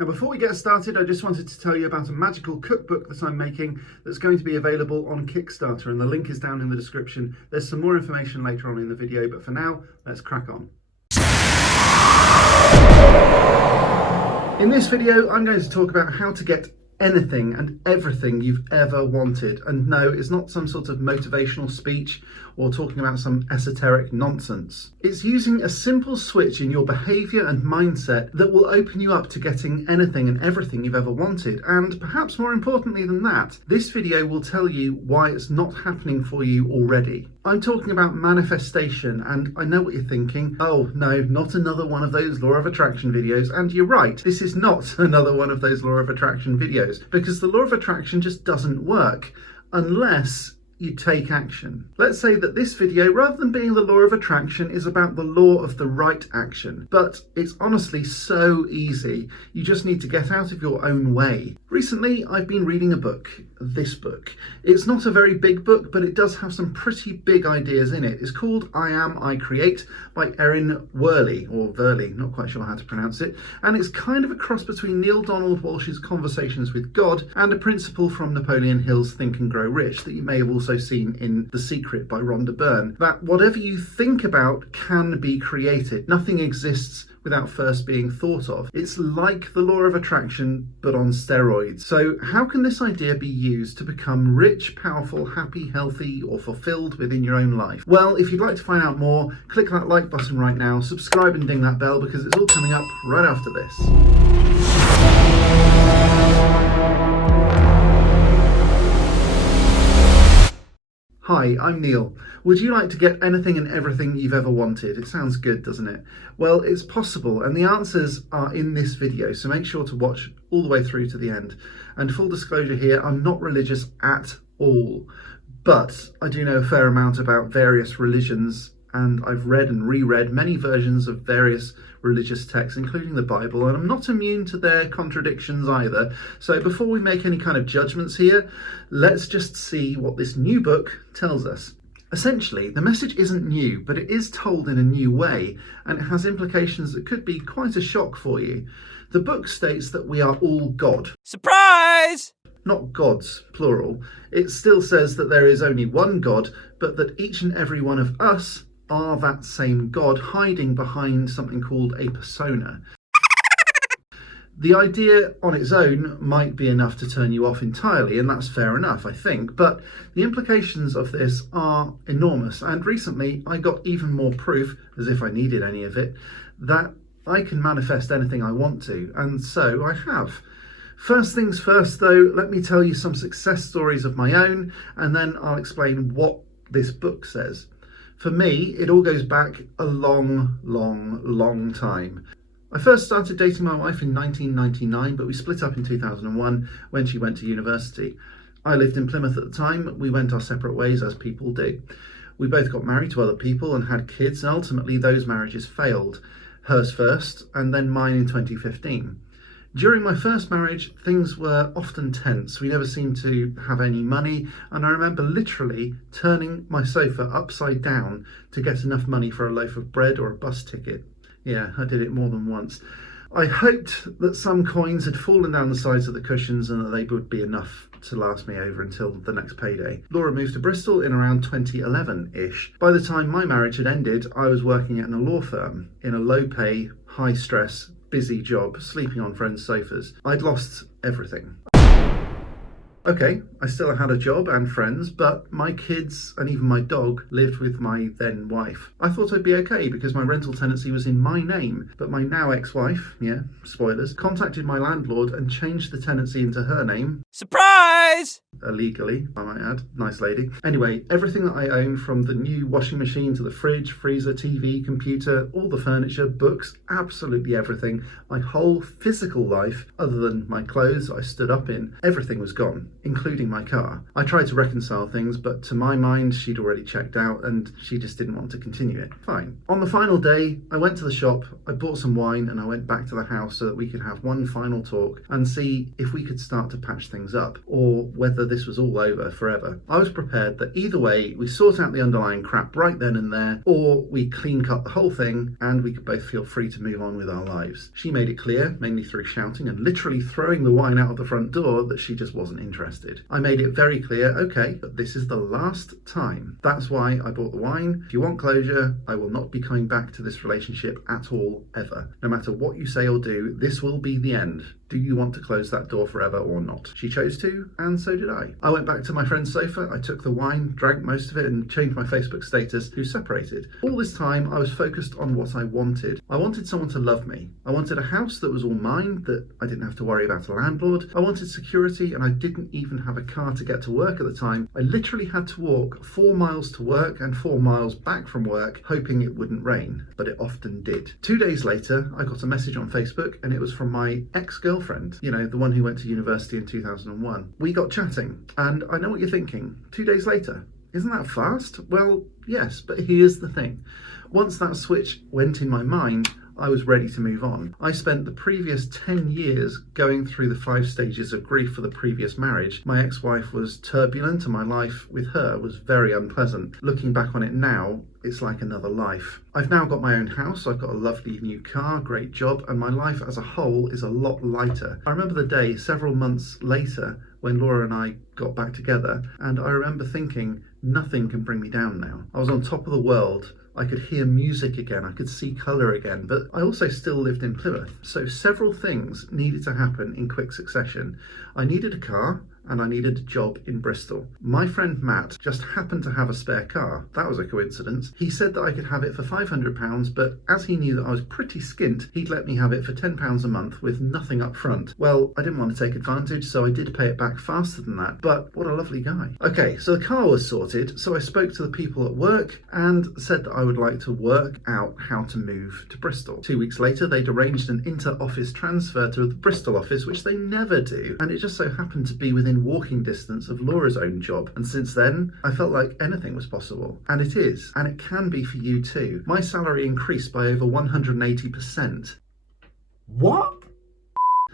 Now, before we get started, I just wanted to tell you about a magical cookbook that I'm making that's going to be available on Kickstarter, and the link is down in the description. There's some more information later on in the video, but for now, let's crack on. In this video, I'm going to talk about how to get anything and everything you've ever wanted. And no, it's not some sort of motivational speech or talking about some esoteric nonsense. It's using a simple switch in your behaviour and mindset that will open you up to getting anything and everything you've ever wanted. And perhaps more importantly than that, this video will tell you why it's not happening for you already. I'm talking about manifestation, and I know what you're thinking. Oh no, not another one of those law of attraction videos. And you're right, this is not another one of those law of attraction videos, because the law of attraction just doesn't work unless you take action. Let's say that this video, rather than being the law of attraction, is about the law of the right action. But it's honestly so easy. You just need to get out of your own way. Recently, I've been reading a book, this book. It's not a very big book, but it does have some pretty big ideas in it. It's called I Am, I Create by Erin Worley, or Worley, not quite sure how to pronounce it. And it's kind of a cross between Neil Donald Walsh's Conversations with God and a principle from Napoleon Hill's Think and Grow Rich that you may have also seen in The Secret by Rhonda Byrne, that whatever you think about can be created. Nothing exists without first being thought of. It's like the law of attraction, but on steroids. So how can this idea be used to become rich, powerful, happy, healthy, or fulfilled within your own life? Well, if you'd like to find out more, click that like button right now, subscribe and ding that bell, because it's all coming up right after this. Hi, I'm Neil. Would you like to get anything and everything you've ever wanted? It sounds good, doesn't it? Well, it's possible, and the answers are in this video, so make sure to watch all the way through to the end. And full disclosure here, I'm not religious at all, but I do know a fair amount about various religions, and I've read and reread many versions of various religious texts, including the Bible, and I'm not immune to their contradictions either. So before we make any kind of judgments here, let's just see what this new book tells us. Essentially, the message isn't new, but it is told in a new way, and it has implications that could be quite a shock for you. The book states that we are all God. Surprise! Not gods, plural. It still says that there is only one God, but that each and every one of us are that same God hiding behind something called a persona. The idea on its own might be enough to turn you off entirely, and that's fair enough, I think, but the implications of this are enormous, and recently I got even more proof, as if I needed any of it, that I can manifest anything I want to, and so I have. First things first though, let me tell you some success stories of my own, and then I'll explain what this book says. For me, it all goes back a long time. I first started dating my wife in 1999, but we split up in 2001 when she went to university. I lived in Plymouth at the time. We went our separate ways, as people do. We both got married to other people and had kids, and ultimately those marriages failed. Hers first, and then mine in 2015. During my first marriage, things were often tense. We never seemed to have any money, and I remember literally turning my sofa upside down to get enough money for a loaf of bread or a bus ticket. Yeah, I did it more than once. I hoped that some coins had fallen down the sides of the cushions and that they would be enough to last me over until the next payday. Laura moved to Bristol in around 2011-ish. By the time my marriage had ended, I was working at a law firm in a low-pay, high-stress, busy job, sleeping on friends' sofas. I'd lost everything. Okay, I still had a job and friends, but my kids and even my dog lived with my then wife. I thought I'd be okay because my rental tenancy was in my name, but my now ex-wife, yeah, spoilers, contacted my landlord and changed the tenancy into her name. Surprise! Illegally, I might add. Nice lady. Anyway, everything that I own, from the new washing machine to the fridge, freezer, TV, computer, all the furniture, books, absolutely everything, my whole physical life, other than my clothes I stood up in, everything was gone. including my car. I tried to reconcile things, but to my mind, she'd already checked out and she just didn't want to continue it. Fine. On the final day, I went to the shop, I bought some wine, and I went back to the house so that we could have one final talk and see if we could start to patch things up, or whether this was all over forever. I was prepared that either way, we sort out the underlying crap right then and there, or we clean cut the whole thing and we could both feel free to move on with our lives. She made it clear, mainly through shouting and literally throwing the wine out of the front door, that she just wasn't interested. I made it very clear, okay, but this is the last time. That's why I bought the wine. If you want closure, I will not be coming back to this relationship at all, ever. No matter what you say or do, this will be the end. Do you want to close that door forever or not? She chose to, and so did I. I went back to my friend's sofa, I took the wine, drank most of it, and changed my Facebook status to separated. All this time, I was focused on what I wanted. I wanted someone to love me. I wanted a house that was all mine, that I didn't have to worry about a landlord. I wanted security, and I didn't even have a car to get to work at the time. I literally had to walk 4 miles to work and 4 miles back from work, hoping it wouldn't rain, but it often did. 2 days later, I got a message on Facebook, and it was from my ex-girlfriend, you know, the one who went to university in 2001. We got chatting, and I know what you're thinking. 2 days later, isn't that fast? Well, yes, but here's the thing. Once that switch went in my mind, I was ready to move on. I spent the previous 10 years going through the 5 stages of grief for the previous marriage. My ex-wife was turbulent and my life with her was very unpleasant. Looking back on it now, it's like another life. I've now got my own house, I've got a lovely new car, great job, and my life as a whole is a lot lighter. I remember the day several months later when Laura and I got back together, and I remember thinking, nothing can bring me down now. I was on top of the world. I could hear music again, I could see colour again, but I also still lived in Plymouth. So several things needed to happen in quick succession. I needed a car, and I needed a job in Bristol. My friend Matt just happened to have a spare car. That was a coincidence. He said that I could have it for £500, but as he knew that I was pretty skint, he'd let me have it for £10 a month with nothing up front. Well, I didn't want to take advantage, so I did pay it back faster than that, but what a lovely guy. Okay, so the car was sorted, so I spoke to the people at work and said that I would like to work out how to move to Bristol. 2 weeks later, they'd arranged an inter-office transfer to the Bristol office, which they never do, and it just so happened to be within walking distance of Laura's own job. And since then, I felt like anything was possible. And it is. And it can be for you too. My salary increased by over 180%. What?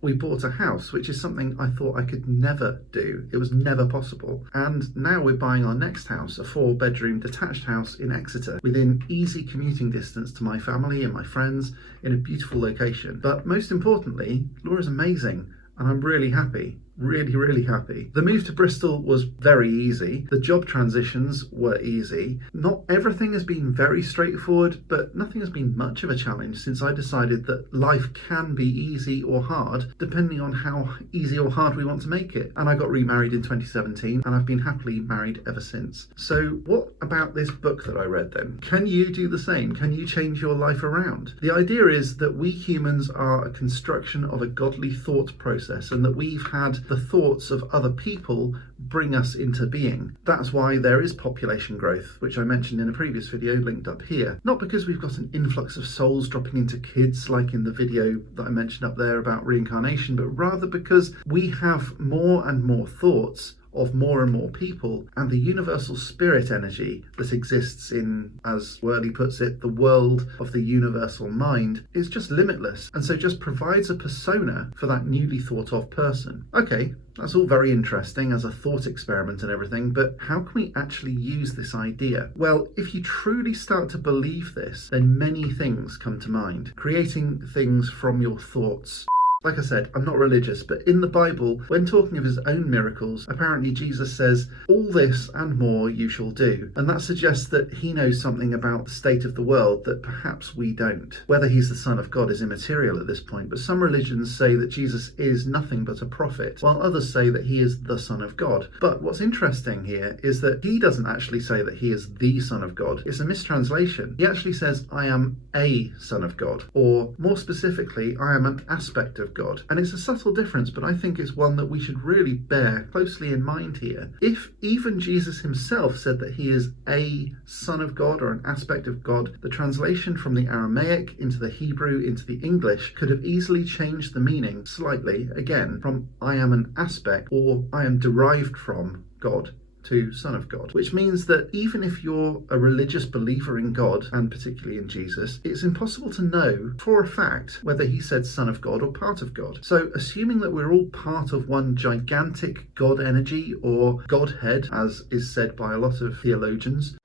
We bought a house, which is something I thought I could never do. It was never possible. And now we're buying our next house, a 4-bedroom detached house in Exeter, within easy commuting distance to my family and my friends, in a beautiful location. But most importantly, Laura's amazing, and I'm really happy. Really happy. The move to Bristol was very easy. The job transitions were easy. Not everything has been very straightforward, but nothing has been much of a challenge since I decided that life can be easy or hard, depending on how easy or hard we want to make it. And I got remarried in 2017, and I've been happily married ever since. So what about this book that I read then? Can you do the same? Can you change your life around? The idea is that we humans are a construction of a godly thought process, and that we've had the thoughts of other people bring us into being. That's why there is population growth, which I mentioned in a previous video linked up here. Not because we've got an influx of souls dropping into kids like in the video that I mentioned up there about reincarnation, but rather because we have more and more thoughts of more and more people, and the universal spirit energy that exists in, as Worley puts it, the world of the universal mind is just limitless, and so just provides a persona for that newly thought of person. Okay, that's all very interesting as a thought experiment and everything, but how can we actually use this idea? Well, if you truly start to believe this, then many things come to mind. Creating things from your thoughts. Like I said, I'm not religious, but in the Bible, when talking of his own miracles, apparently Jesus says, "All this and more you shall do." And that suggests that he knows something about the state of the world that perhaps we don't. Whether he's the Son of God is immaterial at this point, but some religions say that Jesus is nothing but a prophet, while others say that he is the Son of God. But what's interesting here is that he doesn't actually say that he is the Son of God. It's a mistranslation. He actually says, "I am a Son of God," or more specifically, "I am an aspect of God. And it's a subtle difference, but I think it's one that we should really bear closely in mind here. If even Jesus himself said that he is a son of God or an aspect of God, the translation from the Aramaic into the Hebrew into the English could have easily changed the meaning slightly, again, from I am an aspect or I am derived from God to Son of God, which means that even if you're a religious believer in God, and particularly in Jesus, it's impossible to know for a fact whether he said Son of God or part of God. So assuming that we're all part of one gigantic God energy or Godhead, as is said by a lot of theologians,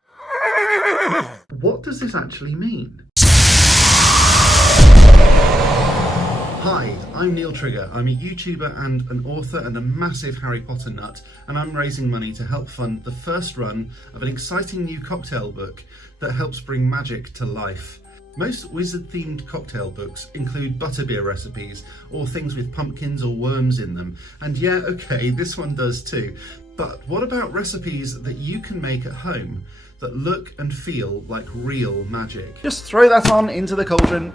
what does this actually mean? Hi, I'm Neil Trigger. I'm a YouTuber and an author and a massive Harry Potter nut, and I'm raising money to help fund the first run of an exciting new cocktail book that helps bring magic to life. Most wizard-themed cocktail books include butterbeer recipes or things with pumpkins or worms in them, and yeah, okay, this one does too. But what about recipes that you can make at home that look and feel like real magic? Just throw that on into the cauldron.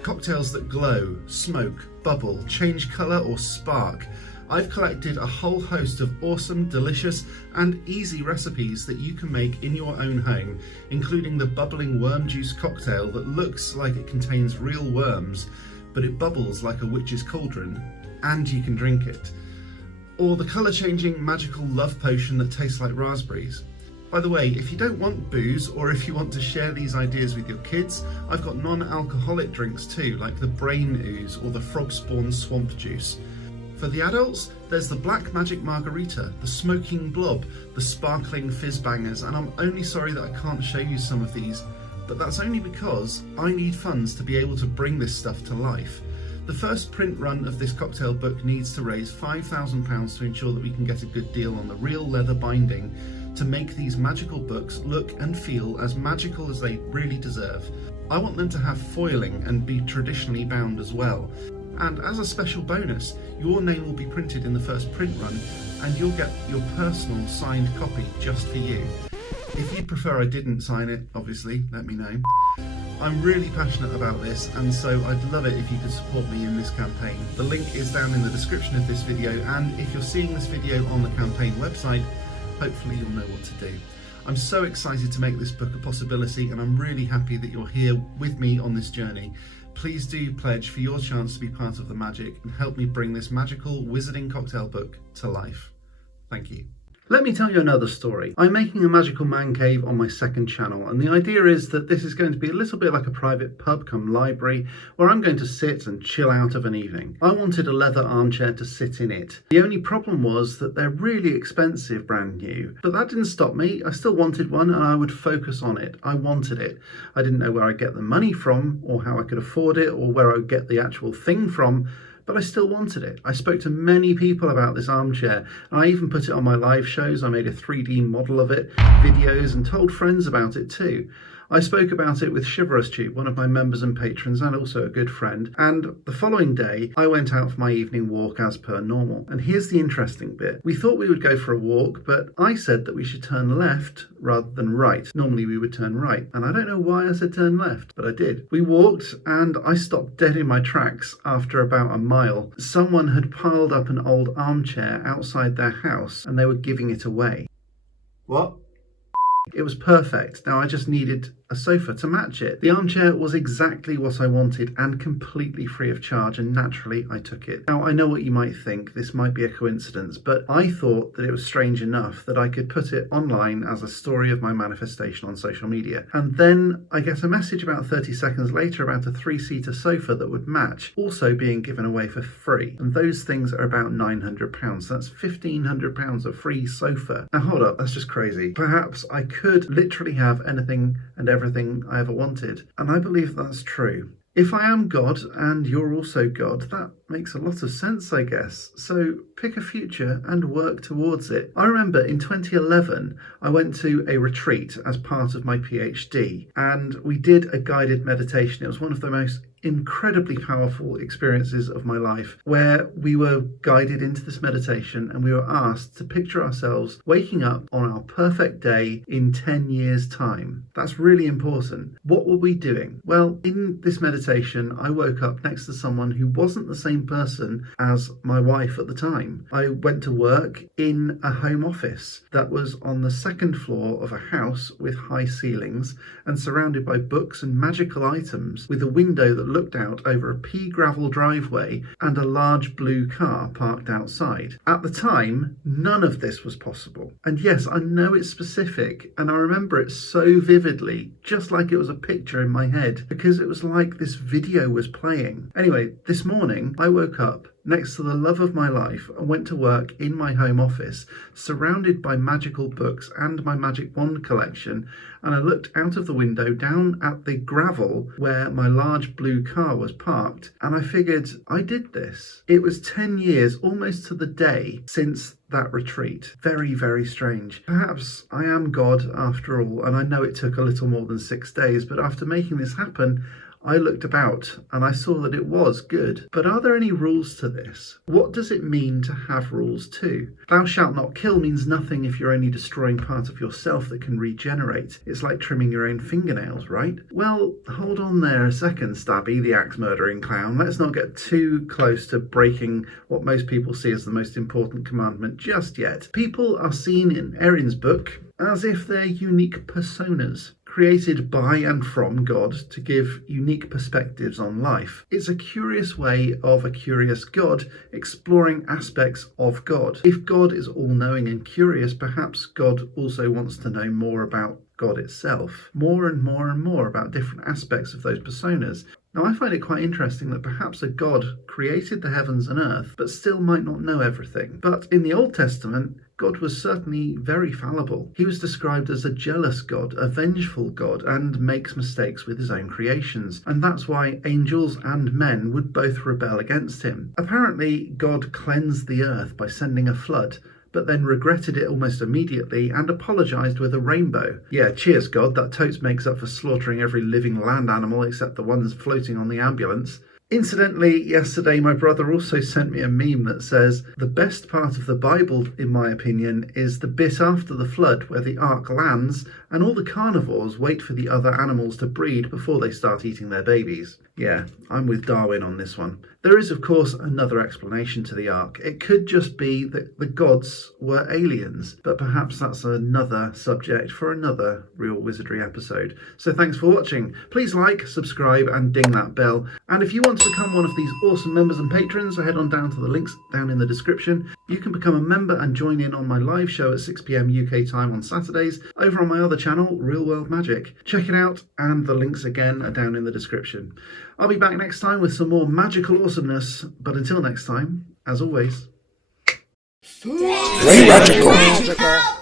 Cocktails that glow, smoke, bubble, change colour or spark. I've collected a whole host of awesome, delicious and easy recipes that you can make in your own home, including the bubbling worm juice cocktail that looks like it contains real worms, but it bubbles like a witch's cauldron, and you can drink it. Or the colour-changing magical love potion that tastes like raspberries. By the way, if you don't want booze, or if you want to share these ideas with your kids, I've got non-alcoholic drinks too, like the brain ooze or the frog spawn swamp juice. For the adults, there's the black magic margarita, the smoking blob, the sparkling fizz bangers, and I'm only sorry that I can't show you some of these, but that's only because I need funds to be able to bring this stuff to life. The first print run of this cocktail book needs to raise £5,000 to ensure that we can get a good deal on the real leather binding to make these magical books look and feel as magical as they really deserve. I want them to have foiling and be traditionally bound as well. And as a special bonus, your name will be printed in the first print run and you'll get your personal signed copy just for you. If you prefer I didn't sign it, obviously, let me know. I'm really passionate about this, and so I'd love it if you could support me in this campaign. The link is down in the description of this video, and if you're seeing this video on the campaign website, hopefully you'll know what to do. I'm so excited to make this book a possibility, and I'm really happy that you're here with me on this journey. Please do pledge for your chance to be part of the magic and help me bring this magical wizarding cocktail book to life. Thank you. Let me tell you another story. I'm making a magical man cave on my second channel, and the idea is that this is going to be a little bit like a private pub come library where I'm going to sit and chill out of an evening. I wanted a leather armchair to sit in it. The only problem was that they're really expensive brand new, but that didn't stop me. I still wanted one and I would focus on it. I wanted it. I didn't know where I'd get the money from or how I could afford it or where I'd get the actual thing from, but I still wanted it. I spoke to many people about this armchair, and I even put it on my live shows. I made a 3D model of it, videos, and told friends about it too. I spoke about it with Chivalrous Tube, one of my members and patrons, and also a good friend. And the following day, I went out for my evening walk as per normal. And here's the interesting bit. We thought we would go for a walk, but I said that we should turn left rather than right. Normally we would turn right. And I don't know why I said turn left, but I did. We walked, and I stopped dead in my tracks after about a mile. Someone had piled up an old armchair outside their house, and they were giving it away. What? It was perfect. Now I just needed a sofa to match it. The armchair was exactly what I wanted and completely free of charge, and naturally I took it. Now I know what you might think, this might be a coincidence, but I thought that it was strange enough that I could put it online as a story of my manifestation on social media. And then I get a message about 30 seconds later about a 3-seater sofa that would match, also being given away for free. And those things are about £900. So that's £1,500 of free sofa. Now hold up, that's just crazy. Perhaps I could literally have anything and everything I ever wanted, and I believe that's true. If I am God and you're also God, that makes a lot of sense, I guess. So pick a future and work towards it. I remember in 2011, I went to a retreat as part of my PhD, and we did a guided meditation. It was one of the most incredibly powerful experiences of my life where we were guided into this meditation and we were asked to picture ourselves waking up on our perfect day in 10 years' time. That's really important. What were we doing? Well, in this meditation, I woke up next to someone who wasn't the same person as my wife at the time. I went to work in a home office that was on the second floor of a house with high ceilings and surrounded by books and magical items, with a window that looked out over a pea gravel driveway and a large blue car parked outside. At the time, none of this was possible. And yes, I know it's specific, and I remember it so vividly, just like it was a picture in my head, because it was like this video was playing. Anyway, this morning I woke up next to the love of my life and went to work in my home office, surrounded by magical books and my magic wand collection, and I looked out of the window down at the gravel where my large blue car was parked, and I figured I did this. It was 10 years, almost to the day, since that retreat. Very, very strange. Perhaps I am God after all, and I know it took a little more than 6 days, but after making this happen, I looked about and I saw that it was good. But are there any rules to this? What does it mean to have rules too? Thou shalt not kill means nothing if you're only destroying part of yourself that can regenerate. It's like trimming your own fingernails, right? Well, hold on there a second, Stabby, the axe murdering clown. Let's not get too close to breaking what most people see as the most important commandment just yet. People are seen in Erin's book as if they're unique personas, created by and from God to give unique perspectives on life. It's a curious way of a curious God exploring aspects of God. If God is all-knowing and curious, perhaps God also wants to know more about God itself, more and more and more about different aspects of those personas. Now, I find it quite interesting that perhaps a God created the heavens and earth, but still might not know everything. But in the Old Testament, God was certainly very fallible. He was described as a jealous God, a vengeful God, and makes mistakes with his own creations. And that's why angels and men would both rebel against him. Apparently, God cleansed the earth by sending a flood, but then regretted it almost immediately and apologised with a rainbow. Yeah, cheers God, that totes makes up for slaughtering every living land animal except the ones floating on the ambulance. Incidentally, yesterday my brother also sent me a meme that says, the best part of the Bible, in my opinion, is the bit after the flood where the ark lands and all the carnivores wait for the other animals to breed before they start eating their babies. Yeah, I'm with Darwin on this one. There is, of course, another explanation to the ark. It could just be that the gods were aliens, but perhaps that's another subject for another Real Wizardry episode. So thanks for watching. Please like, subscribe, and ding that bell. And if you want to become one of these awesome members and patrons, head on down to the links down in the description. You can become a member and join in on my live show at 6 p.m. UK time on Saturdays over on my other channel, Real World Magic. Check it out, and the links again are down in the description. I'll be back next time with some more magical awesomeness, but until next time, as always, Stay magical.